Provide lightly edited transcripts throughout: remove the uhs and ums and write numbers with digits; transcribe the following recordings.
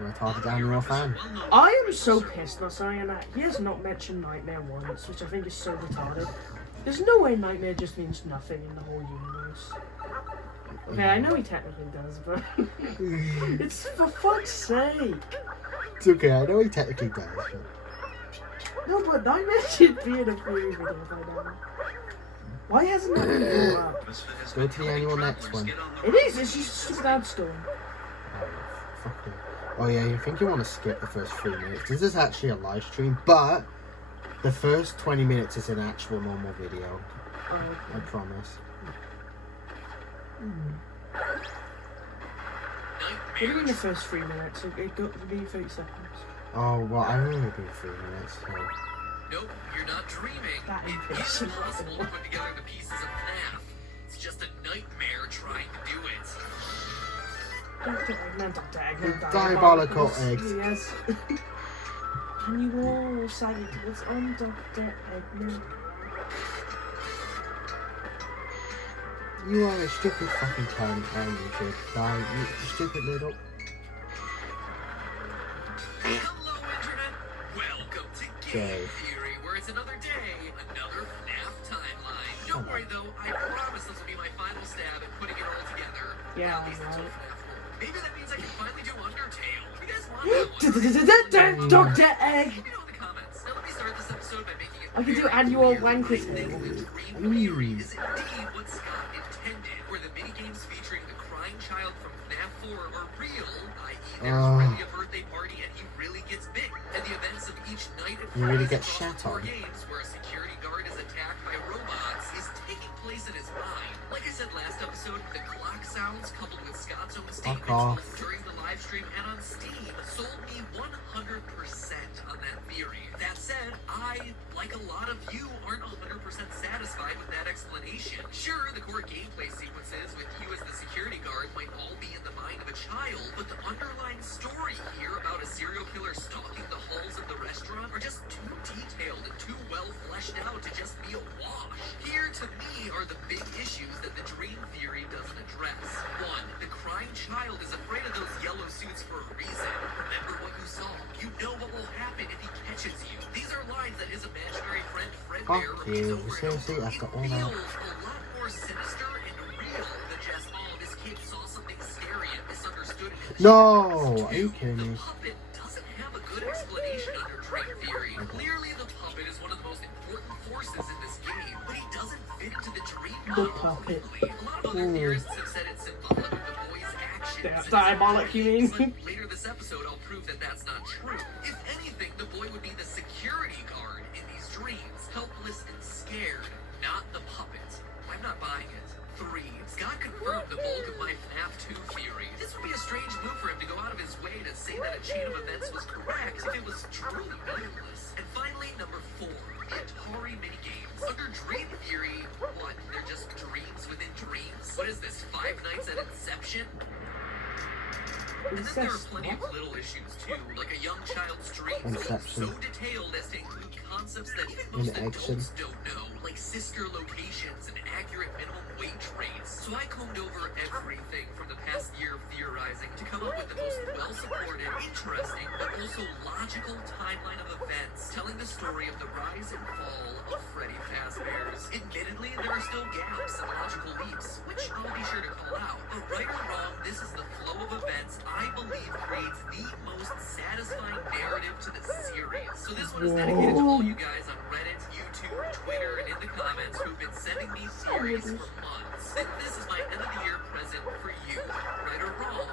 Retarded annual fan. I am so pissed now, saying that he has not mentioned Nightmare once, which I think is so retarded. There's no way Nightmare just means nothing in the whole universe. Okay, I know he technically does, but it's for fuck's sake. It's okay, I know he technically does. But... No, but Nightmare should be in a Fury video by now. Why hasn't that been brought up? Go to the annual next one. It is, it's just a stupid ad story. Oh, fuck it. Oh yeah, you think you want to skip the first 3 minutes. This is actually a live stream, but the first 20 minutes is an actual normal video. Oh, okay. I promise. What do you mean the first 3 minutes? It got to be 30 seconds. Oh, well, I only do 3 minutes, so... Nope, you're not dreaming. That It is is impossible to put together the pieces of FNAF. It's just a nightmare trying to do it. Diabolical eggs. Yes. And you all say it was on Dr. Eggman. You are a stupid fucking cunt and you should die, you stupid little... Hello, Internet! Welcome to Game Theory, where it's another day, another FNAF timeline. Don't worry though, I promise this will be my final stab at putting it all together. Yeah, At least until right. FNAF 4. Maybe that means I can finally do Undertale. If you guys want that one, Dr. Egg! let me know in the comments. Now let me start this episode by making it I could do very annual clear. wankers I think thing. the Dream Theory is indeed what Scott intended, where the minigames featuring the crying child from FNAF 4 are real, i.e. there's really a birthday party and he really gets bit, and the events of each night at You really Freddy's get shat across 4 on. games where a security guard is attacked by robots is taking place in his mind. Like I said last episode, the clock sounds coupled with Scott's own statements off. both during the live stream and on Steam sold me 100% on that theory. That said, I, like a lot of you, aren't 100% satisfied with that explanation. Sure, the core gameplay sequences with you as the security guard might all be in the mind of a child, but the underlying story here about a serial killer stalking the halls of the restaurant are just too detailed and too well fleshed out to just be a wash. Here, to me, are the big issues that the Dream Theory doesn't address. 1. The crying child is afraid of those yellow suits for a reason. Remember what you saw. You know what will happen if he catches you. These are lines that his imaginary friend Fredbear Fuck repeats you. over and Seriously, over. I've got all It that. feels a lot more sinister and real than just, oh, this kid saw something scary and misunderstood it. No! Are you kidding The me? puppet doesn't have a good explanation under Dream Theory. Clearly, the puppet is one of the most important forces in this game, but he doesn't fit into the dream The model puppet. completely. A lot of other theorists have said it's symbolic of the boy's actions. That's and his diabolic, you mean? but later this episode, I'll prove that that's not true. If anything, the boy would be the security guard in these dreams, helpless and scared, not the puppet. I'm not buying it. 3. Scott confirmed the bulk of my FNAF 2 theory. This would be a strange move for him to go out of his way to say that a chain of events was correct if it was truly meaningless. And finally, number 4. The Atari minigames. Under Dream Theory, what? They're just dreams within dreams? What is this, Five Nights at Inception? And then there are plenty of little issues too, like a young child's dreams Inception. so detailed as to include concepts that even most adults don't know, like sister locations and accurate minimum wage rates. So I combed over everything from the past year of theorizing to come up with the most well-supported, interesting, but also logical timeline of events, telling the story of the rise and fall of Freddy Fazbear's. Admittedly, there are still gaps and logical leaps, which I'll be sure to call out. But right or wrong, this is the flow of events I believe creates the most satisfying narrative to the series. So this one is dedicated to all you guys on Reddit, YouTube, Twitter, and in the comments who've been sending me theories for months. And this is my end of the year present for you. Right or wrong,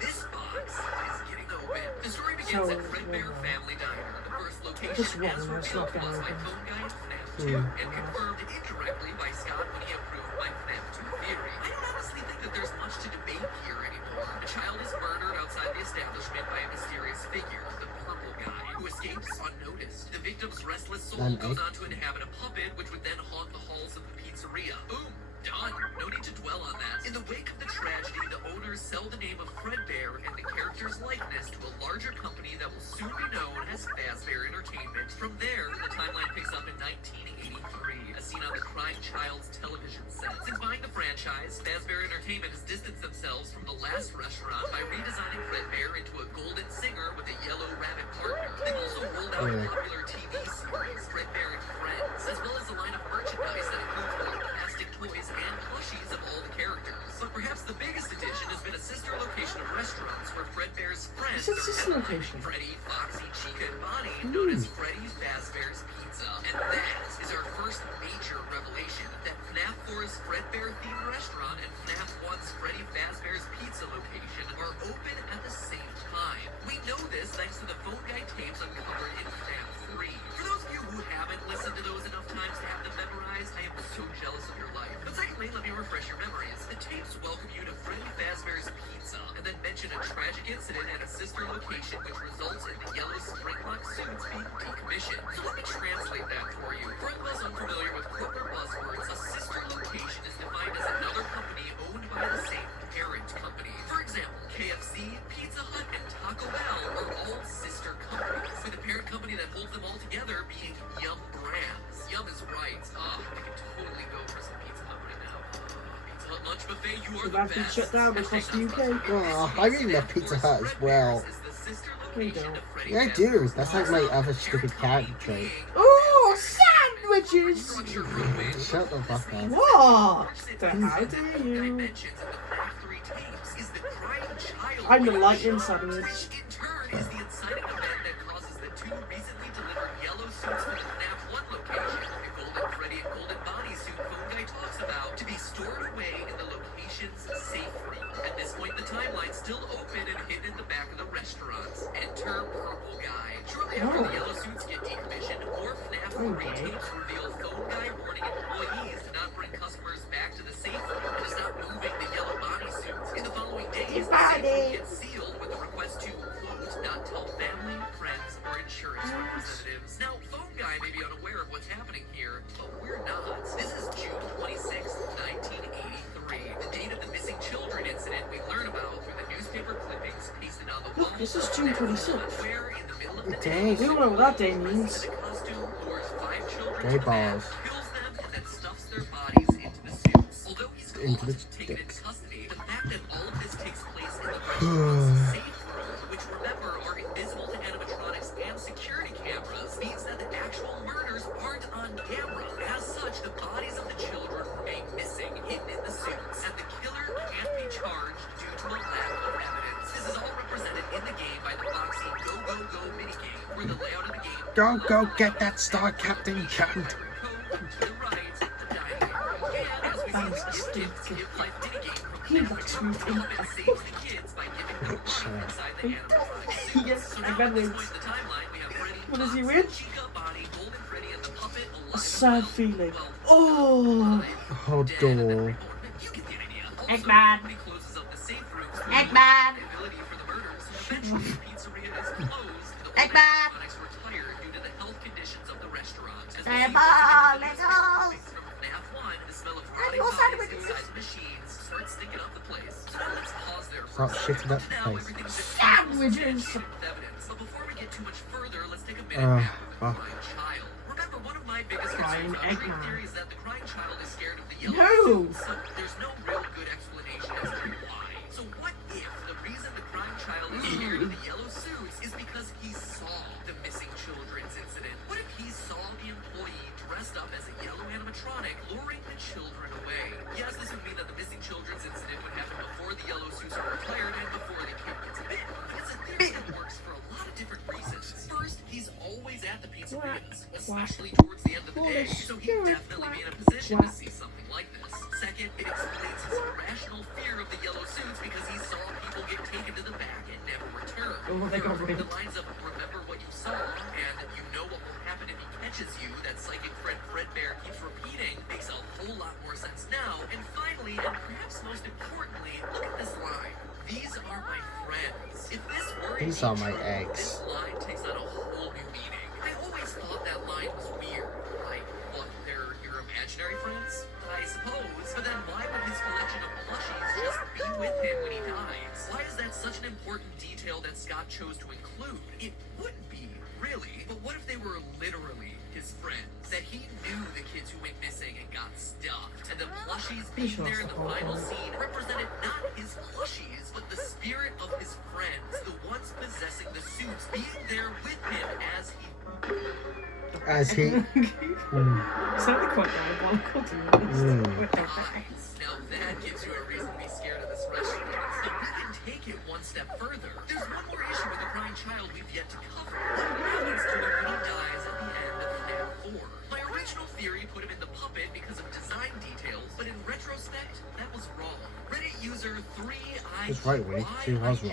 this box is getting open. The story begins at Fredbear Family Diner, the birth location as revealed was my phone guy in FNAF 2, and confirmed indirectly by Scott when he approved my FNAF 2 theory. I don't honestly think that there's much to debate here anymore. A child is murdered outside the establishment by a mysterious figure, the purple guy, who escapes unnoticed. The victim's restless soul goes on to inhabit a puppet, which would then haunt the halls of the pizzeria. Boom! Done. No need to dwell on that. In the wake of the tragedy, the owners sell the name of Fredbear and the character's likeness to a larger company that will soon be known as Fazbear Entertainment. From there, the timeline picks up in 1983, as seen on the Crying Child's television set. Since buying the franchise, Fazbear Entertainment has distanced themselves themselves from the last restaurant by redesigning Fredbear into a golden singer with a yellow rabbit partner. They've also rolled out a popular TV series, Fredbear and Friends, as well as a line of merchandise that includes plastic toys and plushies of all the characters. But perhaps the biggest addition has been a sister location of restaurants where Fredbear's friends It's a sister location. Freddy, Foxy, Chica, and Bonnie, known as Freddy's Fazbear's Pizza. And that is our first major revelation, that FNAF 4's Fredbear themed restaurant and FNAF 1's Freddy Fazbear's Pizza location are open at the same time. We know this thanks to the phone guide tapes uncovered in FNAF 3. For those of you who haven't listened to those enough times to have them memorized, I am so jealous of your life. But secondly, let me refresh your memories. The tapes welcome you to Freddy Fazbear's Pizza, and then mention a tragic incident at a sister location which results in the yellow spring-lock suits being decommissioned. So let me translate that for you. For those unfamiliar with corporate buzzwords, a sister location is defined as another company owned by the same parent company. For example, KFC, Pizza Hut, and Taco Bell are all sister companies, with a parent company that holds them all together being Yum Brands. Yum is right. I could totally go for some Pizza Hut right now. Pizza Hut lunch buffet, you are the That's been best. shut down across the UK. Oh, I really love Pizza Hut as well. You don't. Yeah, I do. That's like my other stupid character trait. Oh, sandwiches! Shut the fuck up. What? How dare you? I'm the lightning sandwich. In turn, is the inciting event that causes the two recently delivered yellow suits from the FNAF 1 location, the Golden Freddy and Golden Bonnie suit phone guy talks about, to be stored away in the location's safe room. At this point, the timeline's still open and hidden in the back of the restaurants. Enter Purple Guy. Shortly after the yellow suits get decommissioned, more FNAF 3 tapes reveal phone guy warning employees to not bring customers back to the safe room and to stop moving the yellow Bonnie suits. In the following days, the safe room gets sealed with a request to, quote, not tell family, friends, or insurance representatives. Now, phone guy may be unaware of what's happening here, but we're not. This is June 26, 1983, the date of the missing children incident we learn about through the newspaper clippings pasted on the wall. Look, this is June 26th. Where in the middle of the Dang. We don't know what that day means. the costume lures 5 children Gay to balls. death, kills them, and then stuffs their bodies into the suits. Although he's Into the caught, taken into dicks. custody, the fact that all of this takes place in the restaurant's safe room, which remember are invisible to animatronics and security cameras, means that the actual murders aren't on camera. As such, the bodies of the children remain missing, hidden in the suits, and the killer can't be charged due to a lack of evidence. This is all represented in the game by the Foxy Go Go Go minigame, where the layout of the game Go get that Star Captain cunt. He likes me. Yes, I got it. What does he win? A sad feeling. Oh! Oh, door. Eggman! Eggman! Eggman! Grandpa, let's go! Stop shitting up the place. Sandwiches! But before we get too much further, let's take a minute Oh, back to the fuck. crying child. Remember, one of my biggest Crying concerns about Eggman. theory is that the crying child is scared of the yellow No! suits. So there's no real good explanation as to why. So what if the reason the crying child is scared of the yellow suits is because he saw the missing children's incident? What if he saw the employee dressed up as a yellow animatronic luring the children away? Yes, this would mean that the missing children's incident would happen before the yellow suits are retired and before the kid gets bit. But it's a theory that works for a lot of different reasons. First, he's always at the pizzerias, especially towards the end of the day, so he'd definitely be in a position to see something like this. Second, it explains his irrational fear of the yellow suits because he saw people get taken to the back and never return. Oh, they got rid The of lines of remember what you saw and you know what will happen if he catches you that psychic friend Fredbear keeps repeating makes a whole lot more sense now. And finally, and perhaps most importantly, look at this line. These are my friends. If this were These indeed are my true, eggs. this line takes on a whole new meaning. I always thought that line was weird. Like, what, they're your imaginary friends? I suppose. But then why would his collection of plushies just be with him when he dies? Why is that such an important detail that Scott chose to include? It would be, really, but what if they were literally his friends? That he knew the kids who went missing and got stuffed, and the plushies being there in the final scene represented not his plushies, but the spirit of his friends, the ones possessing the suits, being there with him as he Sounded quite diabolical to me. Now that gives you a reason to be scared of this restaurant. But we can take it one step further. There's one more issue with the crying child we've yet to cover. What happens to him when he dies at the end of FNAF 4? My original theory put him in the puppet because of design details, but in retrospect, that was wrong. Reddit user 3i. That's right, Winnie. She was wrong.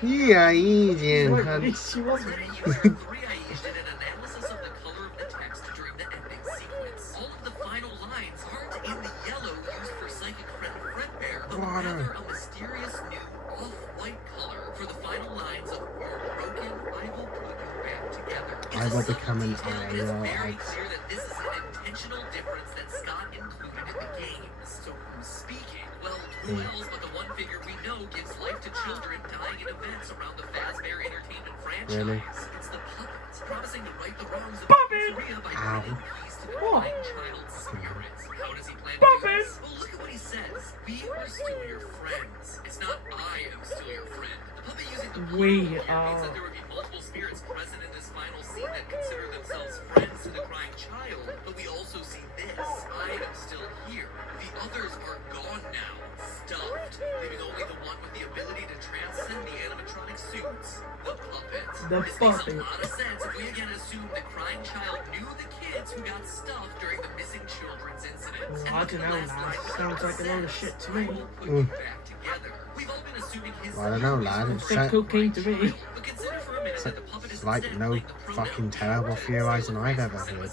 She Indian. was. Reddit user 3i did an analysis of the color of the text during the ending sequence. All of the final lines aren't in the yellow used for Psychic Friend Fredbear, but rather a mysterious new off-white color for the final lines of "You're broken, I will put you back together." I will become an It is very clear that this is an intentional difference that Scott included in the game. So who's speaking? Well, who else but the one figure we know gives life to children dying in events around the Fazbear Entertainment franchise. Really? It's the puppet, promising to right the wrongs of Puppet! pizzeria by Ow. bringing peace to the Oh. crying child's spirits. How does he plan to do Puppet! this? Well, look at what he says. We are still your friends. It's not I am still your friend. The puppet using the plural We here means are. that there would be multiple spirits present in this final scene that consider themselves friends to the crying child, but we also see this. I am still here. The others are gone now, stuffed, leaving only the one with the ability to transcend the animatronic suits, the puppet. The This puppet. makes a lot of sense if we again assume the crying child knew the kids who got stuffed during the missing children's incidents. I don't know, lad. Sounds like a load of shit to me. I will put you back together. We've all been assuming his I don't know, lad. It's Like cocaine to me. but consider for a minute that the puppet is like instead no playing the pronoun fucking terrible theorizing I've ever heard. and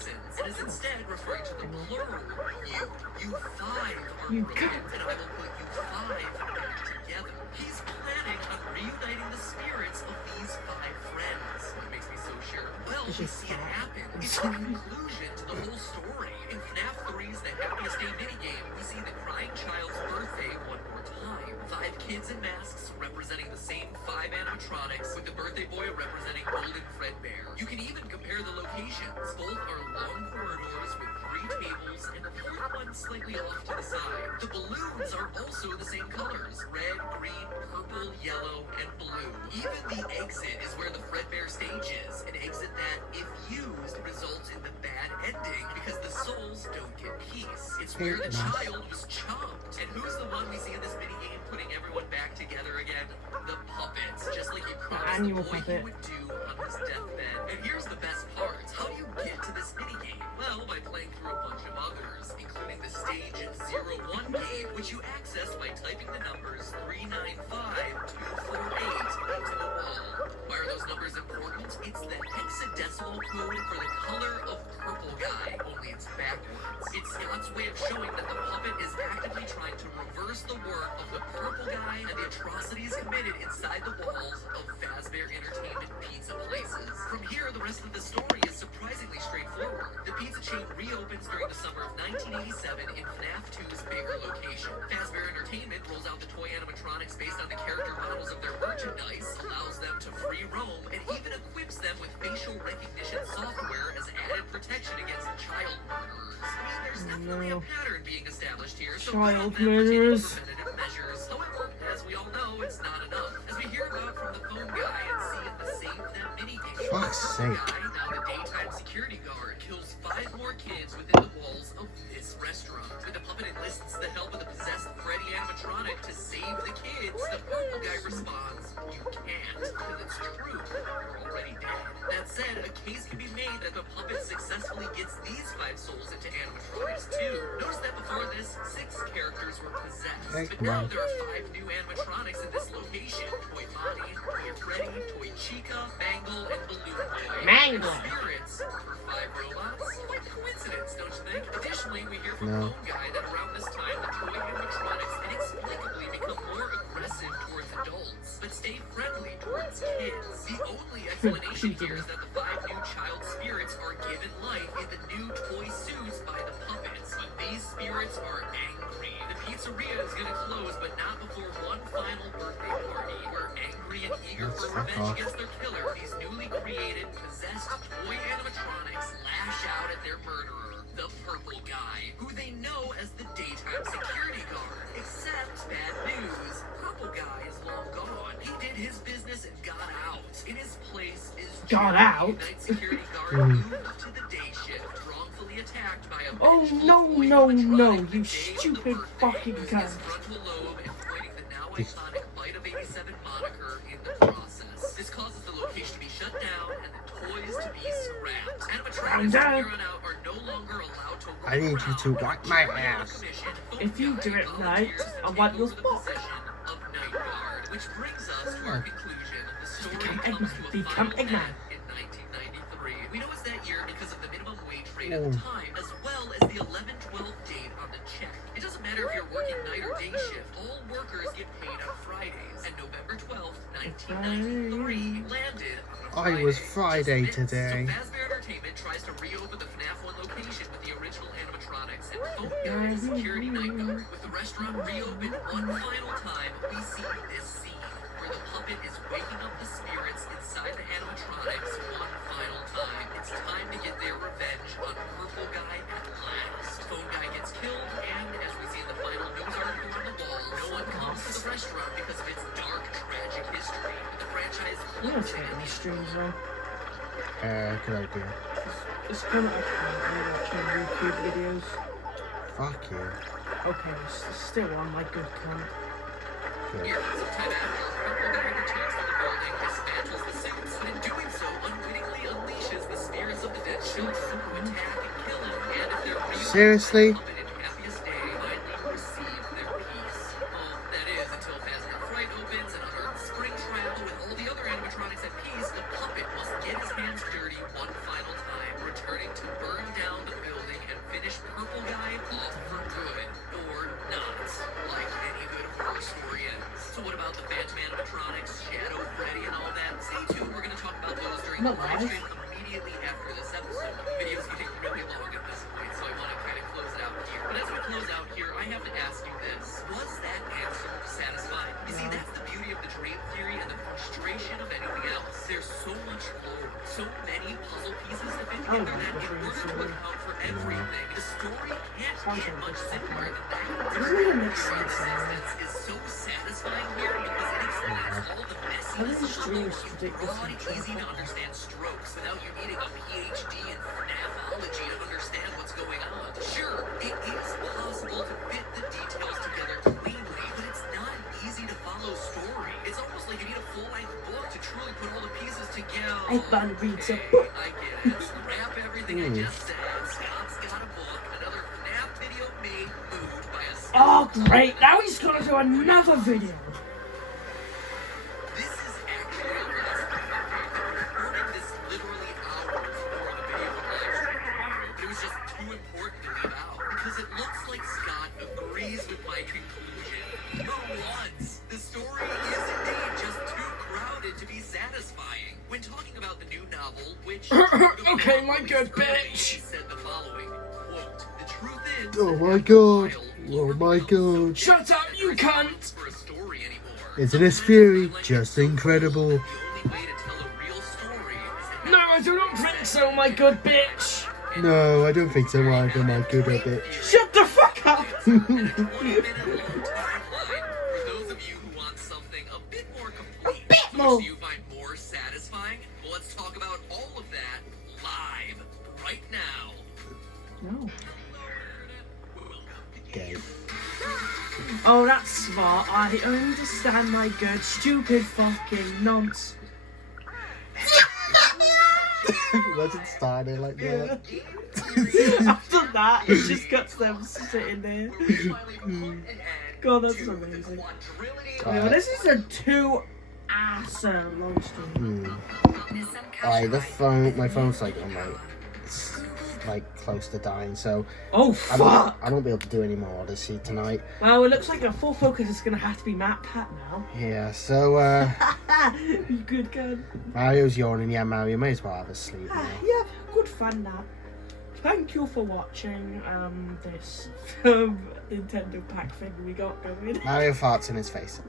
is instead referring to the plural you. You five are You broken, got- and I will put you five back together. He's planning on reuniting the spirits of these five friends. What makes me so sure? Well, It's we just see it stop. happen. I'm It's the sorry. conclusion to the whole story. In FNAF 3's The Happiest Day minigame, we see the crying child's birthday one more time. 5 kids in masks representing the same 5 animatronics, with the birthday boy representing Golden Fredbear. You can even compare the locations. Both are long corridors with 3 tables and a fourth one slightly off to the side. The balloons are also the same colors: red, green, purple, yellow, and blue. Even the exit is where the Fredbear stage is, an exit that, if used, results in the bad ending because the souls don't get peace. It's where the child was chomped. And who's the one we see in this minigame putting everyone back together again? The puppets, just like he promised the annual boy puppet. he would do on his deathbed. And here's the best part. How do you get to this minigame? Well, by playing through a bunch of others, including the Stage 01 game, which you access by typing the numbers 395248 into the wall. Why are those numbers important? It's the hexadecimal code for the color of purple guy, only it's backwards. It's Scott's way of showing that the puppet is actively trying to reverse the work of the purple guy and the atrocities committed inside the walls of Fazbear Entertainment pizza places. From here, the rest of the story is surprisingly straightforward. The pizza chain reopens during the summer of 1987 in FNAF 2's bigger location. Fazbear Entertainment rolls out the toy animatronics based on the character models of their merchandise, allows them to free roam, and even equips them with facial recognition software as added protection against child murderers. I mean, there's definitely a pattern being established here, so why Child not them for taking murderers. preventative measures? However, as we all know, it's not enough. As we hear about from the phone guy and see in the Save Them minigame, Fuck's the phone sake. guy, now the daytime security guard, kills 5 more kids within the walls of this restaurant. When the puppet enlists the help of the possessed Freddy animatronic to save the kids, the purple guy responds, "You can't, because it's true. You're already dead." That said, a case can be made that the puppet successfully gets these 5 souls into animatronics too. Notice that before this, 6 characters were possessed, Hey, but come now on. there are 5 new animatronics in this location: Toy Bonnie, Toy Freddy, Toy Chica, Mangle, and Balloon Boy. Mangle. Spirits for 5 robots? Quite a coincidence, don't you think? Additionally, we hear from No. Phone Guy that around this time, the toy animatronics inexplicably become more aggressive towards adults, but stay friendly towards kids. The only explanation here is that the 5 new child spirits are given life in the new toy suits by the puppets, but these spirits are angry. The pizzeria is gonna close, but not before one final birthday party, where angry and eager Let's for fuck revenge off. against their killer, these newly created, possessed toy animatronics lash out at their murderer, the purple guy, who they know as the daytime security guard. Except, bad news, purple guy is long gone. He did his business and got out. In his place is Got Jeremy, out? night security guard, moved to the day shift, wrongfully attacked by a Oh, vengeful no, toy no, animatronic no, the you day of the stupid birthday, fucking losing his cunt. frontal lobe and pointing the now iconic Bite of 87 moniker in the process. This causes the location to be shut down and the toys to be scrapped. Animatronics from here on out are no longer allowed to I need you to wipe my ass. If you do it right, I'll wipe your spot. Of Night Guard, which brings us to our conclusion. The story Become comes to a Become final Eggman. end in 1993. We know it's that year because of the minimum wage rate at Oh. the time, as well as the 11/12 date on the check. It doesn't matter if you're working night or day shift. All workers get paid on Fridays. And November 12th, 1993 landed on a I Friday. was Friday Just missed. today. So Fazbear Entertainment tries to reopen the FNAF 1 location with the original animatronics and phone guy security night guard. With the restaurant reopened one final time, we see this scene where the puppet is waking up the spirits inside the animatronics one final time. It's time to get their revenge on Purple Guy at last. Phone Guy gets killed, and as we see in the final news article on the wall, no one comes to the restaurant because of its dark, tragic history. With the franchise I'm gonna closing take at my the streams though. Good idea. It's kind of like watching YouTube videos. Fuck you. Okay, it's still on, my good cunt. Good. Here, sometime after, Purple Guy returns to the building, dismantles the suits, and in doing so, unwittingly unleashes the spirits of the dead children who attack and kill him, and if they're real, Seriously? puppet and happiest day finally receive their peace. That is, until Fazbear Fright opens and unearths spring travel with all the other animatronics at peace, the puppet must get his hands dirty one final time, returning to burn down the building and finish Purple Guy off for good, or not, like any good horror story ends. So what about the Phantom animatronics, Shadow, Freddy, and all that? Stay tuned, we're gonna talk about those during the Not live live. stream immediately after this episode. The video's getting really long at this point, so I want to kind of close it out here. But as we close out here, I have to ask you this. Was that answer satisfying? You see, that's the beauty of the dream theory and the frustration of anything else. There's so much lore, so many puzzle pieces to fit together that in order to account for everything, the story can't get much simpler than that. Doesn't even make The sense. existence is so satisfying here because it explains all the How does messiness these of the dreams lore, predict this broad, future? easy to understand strokes without you needing a PhD in FNAFology to understand what's going on. Sure, it is possible to fit the details together cleanly, but it's not an easy to follow story. It's almost like you need a full-length book to truly put all the pieces together. Eggman reads a Okay, book. I get it. Scrap everything I just said. Scott's got a book. Another FNAF video made, moved by a Oh, great! Now he's gonna do another video. This is actually a last minute update. Recording this literally hours before the video live stream tomorrow, but it was just too important to leave out because it looks like Scott agrees with my conclusion. For once, the story is indeed just too crowded to be satisfying. When talking about the new novel, which Okay, my good early, bitch. he said the following quote: "The truth is, Oh my god. Oh my god. Shut up, you cunt! for a story anymore. Isn't this fury just incredible? The only way to tell a real story is to No, I do not think so, my good bitch. No, I don't think so either, my good bitch. Shut the fuck up. and a 20-minute long timeline for those of you who want something a bit more complete. A bit more. Which do you find more satisfying? Well, let's talk about all of that live right now. No. Gay. Oh, that's smart. I understand, my good stupid fucking nonce. Wasn't started like that. After that, it just got them sitting there. God, that's amazing. Yeah, this is a 2 ass long stream. Alright, my phone's like on it's like close to dying, so Oh, I fuck! won't be able to do any more Odyssey tonight. Well, it looks like a full focus is gonna have to be Matt Pat now. Yeah, so You good, good. Mario's yawning. Yeah, Mario, may as well have a sleep now. Yeah, good fun, that. thank you for watching this Nintendo Pack thing we got going. Mario farts in his face.